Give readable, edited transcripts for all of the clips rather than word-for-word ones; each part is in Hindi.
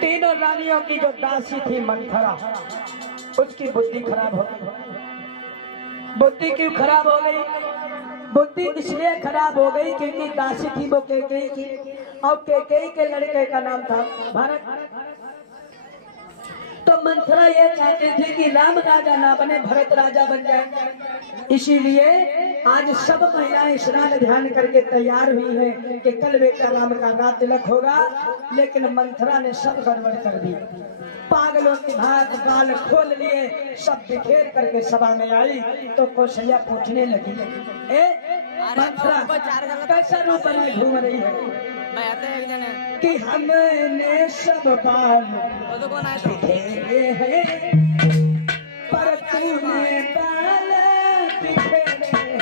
तीनों रानियों की जो दासी थी मंथरा, उसकी बुद्धि खराब हो गई। बुद्धि क्यों खराब हो गई? बुद्धि इसलिए खराब हो गई क्योंकि दासी थी वो कैकेयी की, और कैकेयी के लड़के का नाम था भरत। तो मंथरा ये चाहती थी कि राम राजा ना बने, भरत राजा बन जाए। इसीलिए आज सब महिलाएं स्नान ध्यान करके तैयार हुई हैं कि कल बेटा राम का रात तिलक होगा। लेकिन मंथरा ने सब गड़बड़ कर दी। पागलों की भांति गाल खोल लिए, सब बिखेर करके सभा में आई। तो कौशल्या पूछने लगी, मंथरा कैसा रूप बनाए घूम रही है कि हमने सब बाल बिखेरे हैं पर तूने बाल बिखेरे हैं।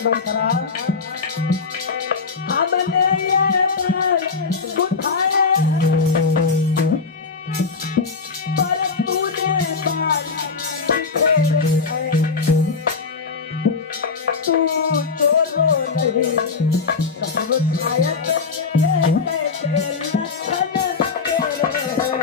मंथरा हमने ये बाल उठाए पर तूने बाल बिखेरे हैं। तू चोरो नहीं सब शायद ये कैसे लक्षण तेरे हैं।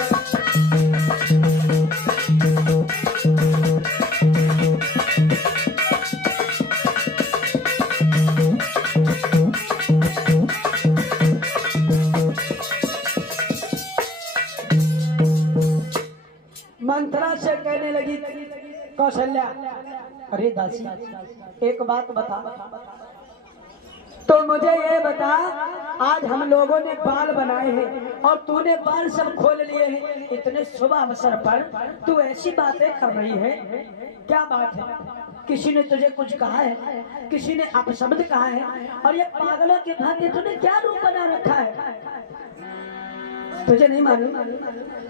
मंथरा से कहने लगी कौशल्या, अरे दासी एक बात बता, तो मुझे ये बता, आज हम लोगों ने बाल बनाए हैं और तूने बाल सब खोल लिए हैं। इतने शुभ अवसर पर तू ऐसी बातें कर रही है, क्या बात है? किसी ने तुझे कुछ कहा है? किसी ने अपशब्द कहा है? और ये पागलों की भांति तूने क्या रूप बना रखा है? तुझे नहीं मालूम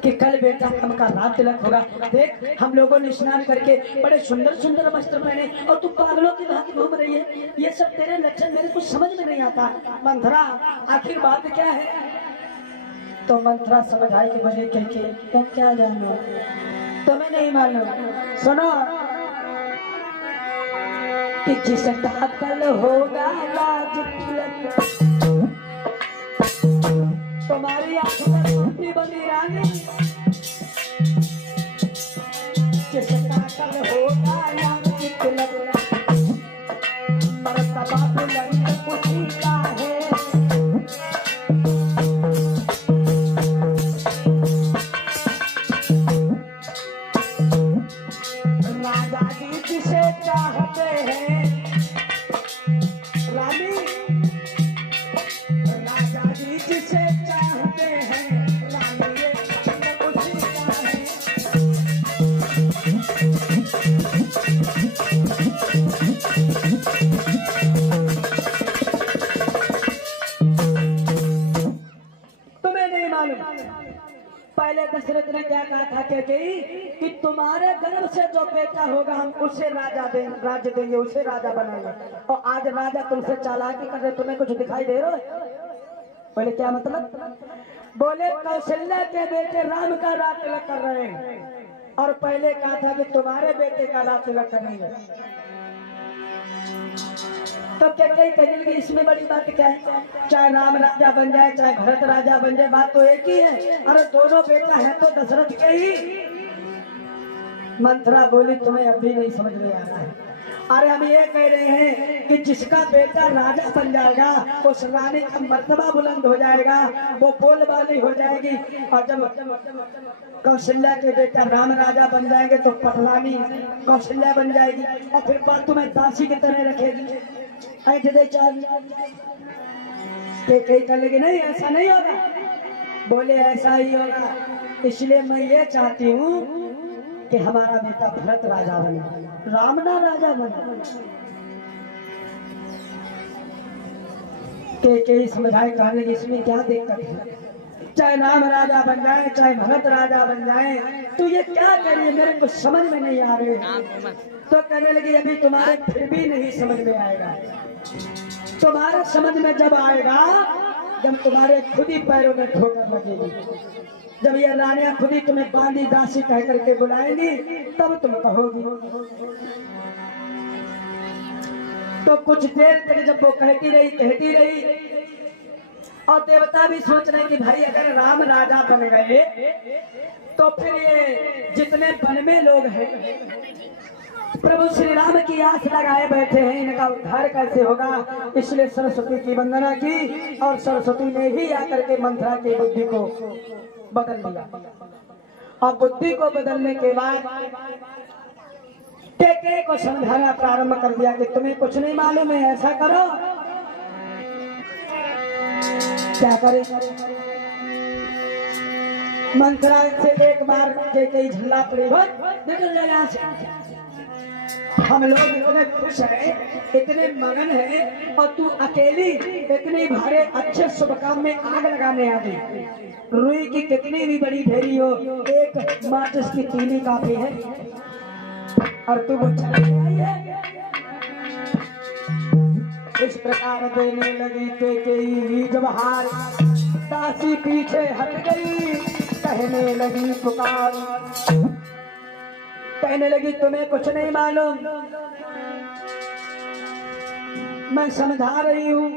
कि कल बेटा राम का रात तिलक होगा? देख हम लोगों ने स्नान करके बड़े सुंदर सुंदर वस्त्र पहने और तू पागलों की भांति घूम रही है। ये सब तेरे लक्षण मेरे कुछ समझ में नहीं आता। मंथरा आखिर बात क्या है? तो मंथरा समझ आई कि बड़े कैकेयी तुम क्या जानो, तुम्हें नहीं मालूम। सुनो कि जिसका कल होगा राज तिलक, तुम्हारी आंखों में सूखी बनी रानी, जिसका कल होगा राज तिलक, मर्तबा बुलंद उसी का है। राजा जी जिसे चाहते हैं रानी, राजा जी जिसे चाहते हैं रानी, ये उसी का है। तुम्हें नहीं मालूम पहले दशरथ ने क्या कहा था कि तुम्हारे गर्भ से जो बेटा होगा हम उसे राज्य देंगे, उसे राजा बनाएंगे। और आज राजा तुमसे चालाकी कर रहे, तुम्हें कुछ दिखाई दे रहा है? बोले क्या मतलब? बोले कौशल्या के बेटे राम का राज तिलक कर रहे हैं और पहले कहा था कि तुम्हारे बेटे का राज तिलक करेंगे। तो क्या कहने लगी इसमें बड़ी बात क्या है? चाहे राम राजा बन जाए चाहे भरत राजा बन जाए, बात तो एक ही है। अरे दोनों बेटा है तो दशरथ के ही। मंथरा बोली तुम्हें अभी नहीं समझ में आ रहा है। अरे हम ये कह रहे हैं कि जिसका बेटा राजा बन जाएगा उस रानी का मर्तबा बुलंद हो जाएगा, वो बोल वाली हो जाएगी। और जब कौशल्या के बेटा राम राजा बन जाएंगे तो पटरानी कौशल्या बन जाएगी और फिर बात तुम्हें दासी की तरह रखेगी। ऐठ दे चाल कहीं कर लेगी, नहीं ऐसा नहीं होगा। बोले ऐसा ही होगा, इसलिए मैं ये चाहती हूँ कि हमारा बेटा भरत राजा बने, राम ना राजा बने। के समझाए कहने लगी इसमें क्या दिक्कत है? चाहे राम राजा बन जाए चाहे भरत राजा बन जाए, तो ये क्या करिए मेरे को समझ में नहीं आ रहे। तो कहने लगी अभी तुम्हारे फिर भी नहीं समझ में आएगा, तुम्हारे समझ में जब आएगा जब तुम्हारे खुद ही पैरों में ठोकर लगेगी। जब ये रानियां खुद ही तुम्हें बांदी दासी कह करके बुलाएंगी तब तुम कहोगी। तो कुछ देर तक जब वो कहती रही और देवता भी सोच रहे कि भाई अगर राम राजा बन गए तो फिर ये जितने वन में लोग हैं प्रभु श्री राम की आस लगाए बैठे हैं, इनका उद्धार कैसे होगा। इसलिए सरस्वती की वंदना की और सरस्वती ने ही आकर के मंथरा की बुद्धि को बदल दिया। और बुद्धि को बदलने के बाद केकई को समझाना प्रारंभ कर दिया कि तुम्हें कुछ नहीं मालूम है, ऐसा करो। क्या करे? मंथरा से एक बार केकई झल्ला पड़ी, यहाँ से हम लोग इतने खुश हैं, इतने मगन हैं और तू अकेली इतनी भारे अच्छे शुभ काम में आग लगाने आ गई। रुई की कितनी भी बड़ी ढेरी हो, एक माचिस की तीली काफी है और तू वो चली आई है। इस प्रकार देने लगी केकई जब हार, दासी पीछे हट गई, कहने लगी पुकार, कहने लगी तुम्हें कुछ नहीं मालूम, मैं समझा रही हूँ।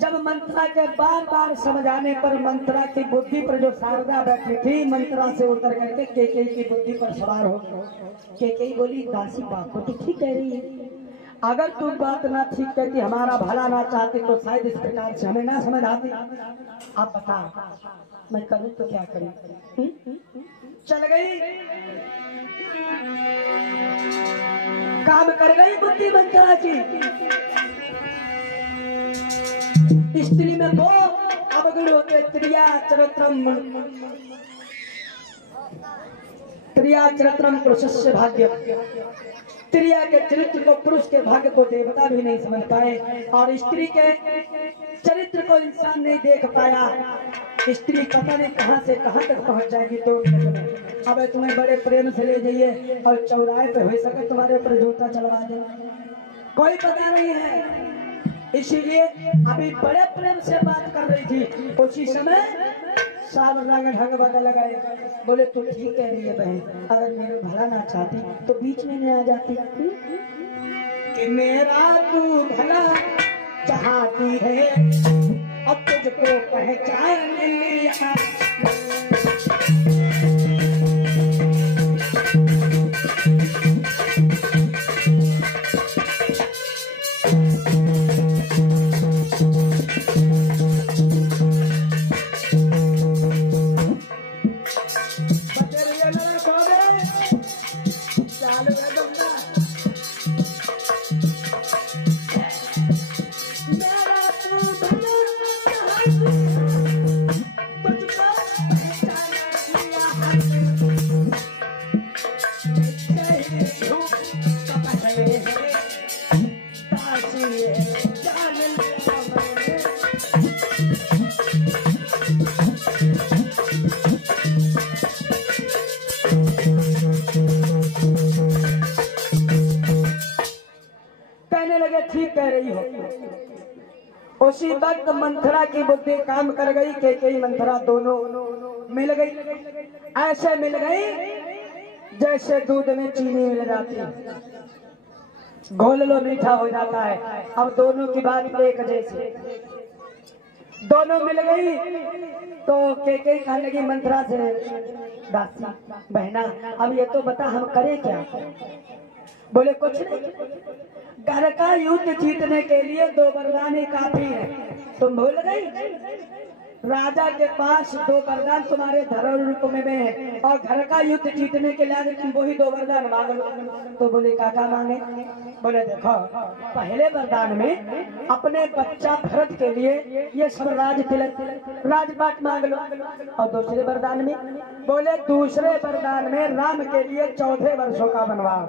जब मंत्रा के बार बार समझाने पर मंत्रा की बुद्धि पर जो शारदा बैठी थी, मंत्रा से उतर करके केकई की बुद्धि पर सवार हो गई। केकई बोली दासी बात तो ठीक कह रही है, अगर तुम बात ना ठीक कहती, हमारा भला ना चाहती तो शायद इस प्रकार से हमें ना समझ आती। आप बता मैं करूँ तो क्या करूँ? चल गई, काम कर गई बुद्धि मंत्रा की। स्त्री में वो अवगुण होते त्रिया चरित्रम पुरुषस्य भाग्य। स्त्रिया के चरित्र को, पुरुष के भाग्य को देवता भी नहीं समझ पाए और स्त्री के चरित्र को इंसान नहीं देख पाया। स्त्री पता नहीं कहां से कहां तक पहुंच जाएगी। तो अब तुम्हें बड़े प्रेम से ले जाइए और चौराहे पे हो सके तुम्हारे ऊपर जूता चलवा दे, कोई पता नहीं है। इसीलिए अभी बड़े प्रेम से बात कर रही थी, उसी समय साल रंग ढंग बदल गए। बोले तू ठीक कह रही है बहन, अगर मेरे भला ना चाहती तो बीच में नहीं आ जाती कि मेरा तू भला चाहती है, अब तुझको पहचान लिया। ठीक कह रही हो। उसी वक्त मंथरा की बुद्धि काम कर गई, केकई मंथरा दोनों मिल गई। ऐसे मिल गई जैसे दूध में चीनी मिल जाती है, घोल लो मीठा हो जाता है। अब दोनों की बात एक जैसी, दोनों मिल गई। तो केकई कहने लगी मंथरा से, दासी बहना अब ये तो बता हम करें क्या? बोले कुछ नहीं, घर का युद्ध जीतने के लिए 2 वरदान ही काफी है। तुम भूल गई राजा के पास 2 वरदान तुम्हारे धर्म रूप में है और घर का युद्ध जीतने के लिए तुम वही 2 वरदान मांग लो। तो बोले काका मांगे? बोले देखो पहले वरदान में अपने बच्चा भरत के लिए ये सब राज तिलक राजपाट मांग लो, और दूसरे वरदान में बोले दूसरे वरदान में राम के लिए 14 वर्षों का वनवास।